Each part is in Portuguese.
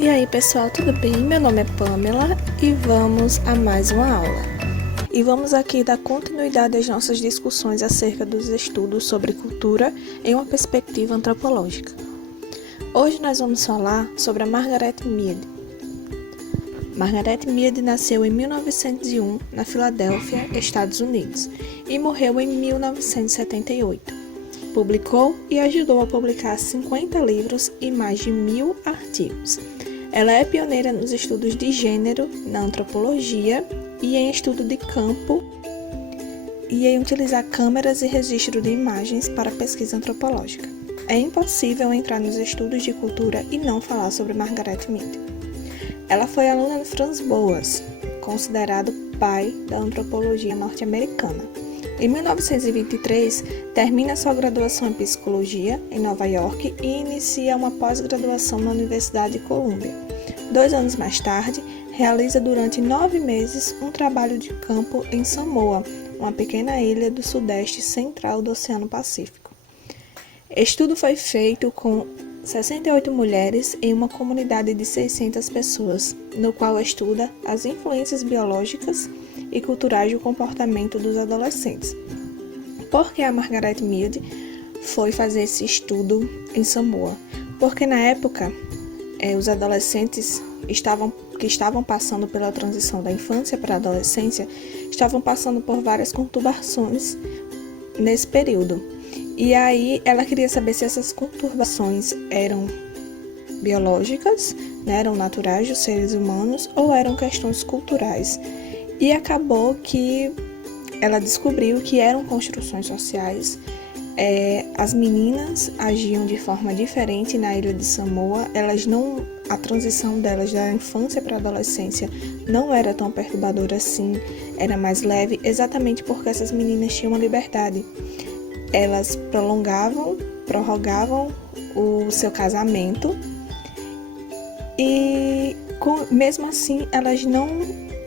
E aí pessoal, tudo bem? Meu nome é Pamela e vamos a mais uma aula. E vamos aqui dar continuidade às nossas discussões acerca dos estudos sobre cultura em uma perspectiva antropológica. Hoje nós vamos falar sobre a Margaret Mead. Margaret Mead nasceu em 1901 na Filadélfia, Estados Unidos, e morreu em 1978. Publicou e ajudou a publicar 50 livros e mais de 1.000 artigos. Ela é pioneira nos estudos de gênero, na antropologia e em estudo de campo e em utilizar câmeras e registro de imagens para pesquisa antropológica. É impossível entrar nos estudos de cultura e não falar sobre Margaret Mead. Ela foi aluna de Franz Boas, considerado pai da antropologia norte-americana. Em 1923, termina sua graduação em psicologia em Nova York e inicia uma pós-graduação na Universidade de Colômbia. 2 anos mais tarde, realiza durante 9 meses um trabalho de campo em Samoa, uma pequena ilha do sudeste central do Oceano Pacífico. Estudo foi feito com 68 mulheres em uma comunidade de 600 pessoas, no qual estuda as influências biológicas e culturais do comportamento dos adolescentes. Por que a Margaret Mead foi fazer esse estudo em Samoa? Porque na época, os adolescentes que estavam passando pela transição da infância para a adolescência estavam passando por várias conturbações nesse período. E aí ela queria saber se essas conturbações eram biológicas, eram naturais dos seres humanos ou eram questões culturais. E acabou que ela descobriu que eram construções sociais. As meninas agiam de forma diferente na ilha de Samoa. A transição delas da infância para a adolescência não era tão perturbadora assim, era mais leve, exatamente porque essas meninas tinham uma liberdade. Elas prorrogavam o seu casamento e mesmo assim elas não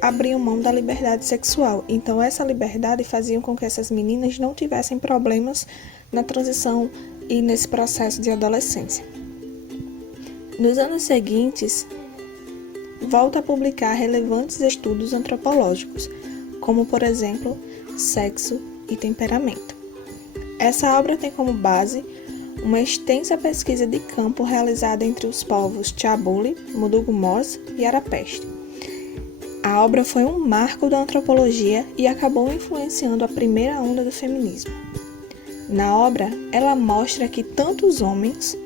abriam mão da liberdade sexual. Então essa liberdade fazia com que essas meninas não tivessem problemas na transição e nesse processo de adolescência. Nos anos seguintes, volta a publicar relevantes estudos antropológicos, como por exemplo, Sexo e Temperamento. Essa obra tem como base uma extensa pesquisa de campo realizada entre os povos Tchabuli, Mudugu-Mos e Arapeste. A obra foi um marco da antropologia e acabou influenciando a primeira onda do feminismo. Na obra, ela mostra que tanto os homens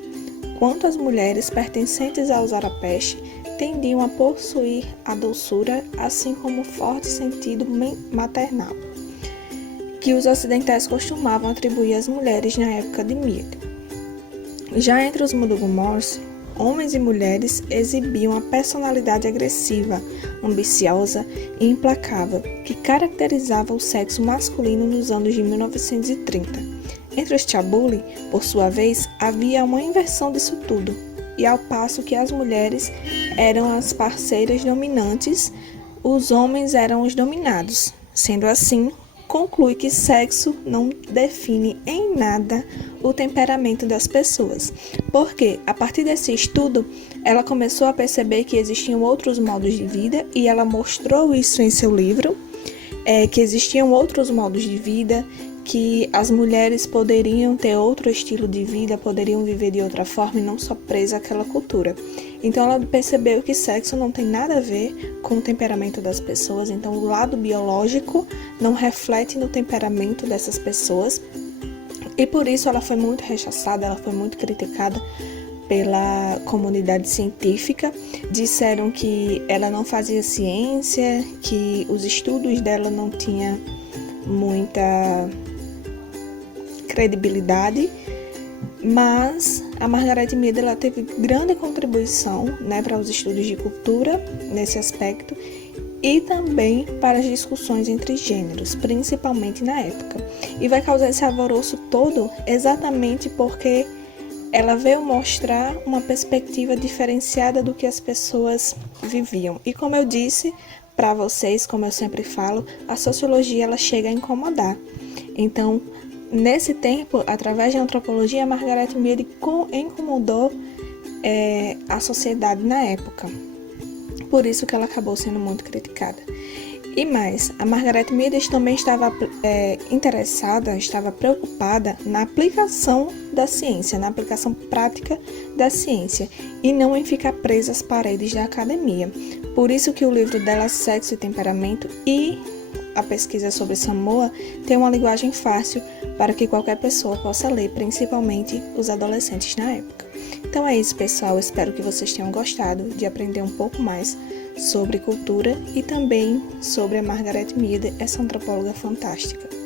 quanto as mulheres pertencentes aos Arapeste tendiam a possuir a doçura, assim como o forte sentido maternal, que os ocidentais costumavam atribuir às mulheres na época de Mead. Já entre os Mudugu-Mos, homens e mulheres exibiam a personalidade agressiva, ambiciosa e implacável que caracterizava o sexo masculino nos anos de 1930. Entre os Tchabuli, por sua vez, havia uma inversão disso tudo, e ao passo que as mulheres eram as parceiras dominantes, os homens eram os dominados. Sendo assim, conclui que sexo não define em nada o temperamento das pessoas, porque a partir desse estudo ela começou a perceber que existiam outros modos de vida e ela mostrou isso em seu livro, que existiam outros modos de vida, que as mulheres poderiam ter outro estilo de vida, poderiam viver de outra forma e não só presa àquela cultura. Então ela percebeu que sexo não tem nada a ver com o temperamento das pessoas, então o lado biológico não reflete no temperamento dessas pessoas e por isso ela foi muito rechaçada, ela foi muito criticada pela comunidade científica. Disseram que ela não fazia ciência, que os estudos dela não tinham muita credibilidade, mas a Margaret Mead ela teve grande contribuição, para os estudos de cultura nesse aspecto e também para as discussões entre gêneros, principalmente na época. E vai causar esse alvoroço todo exatamente porque ela veio mostrar uma perspectiva diferenciada do que as pessoas viviam. E como eu disse para vocês, como eu sempre falo, a sociologia ela chega a incomodar. Então, nesse tempo, através da antropologia, Margaret Mead incomodou a sociedade na época. Por isso que ela acabou sendo muito criticada. E mais, a Margaret Mead também estava interessada, estava preocupada na aplicação da ciência, na aplicação prática da ciência, e não em ficar presa às paredes da academia. Por isso que o livro dela, Sexo e Temperamento, e a pesquisa sobre Samoa tem uma linguagem fácil para que qualquer pessoa possa ler, principalmente os adolescentes na época. Então é isso, pessoal. Espero que vocês tenham gostado de aprender um pouco mais sobre cultura e também sobre a Margaret Mead, essa antropóloga fantástica.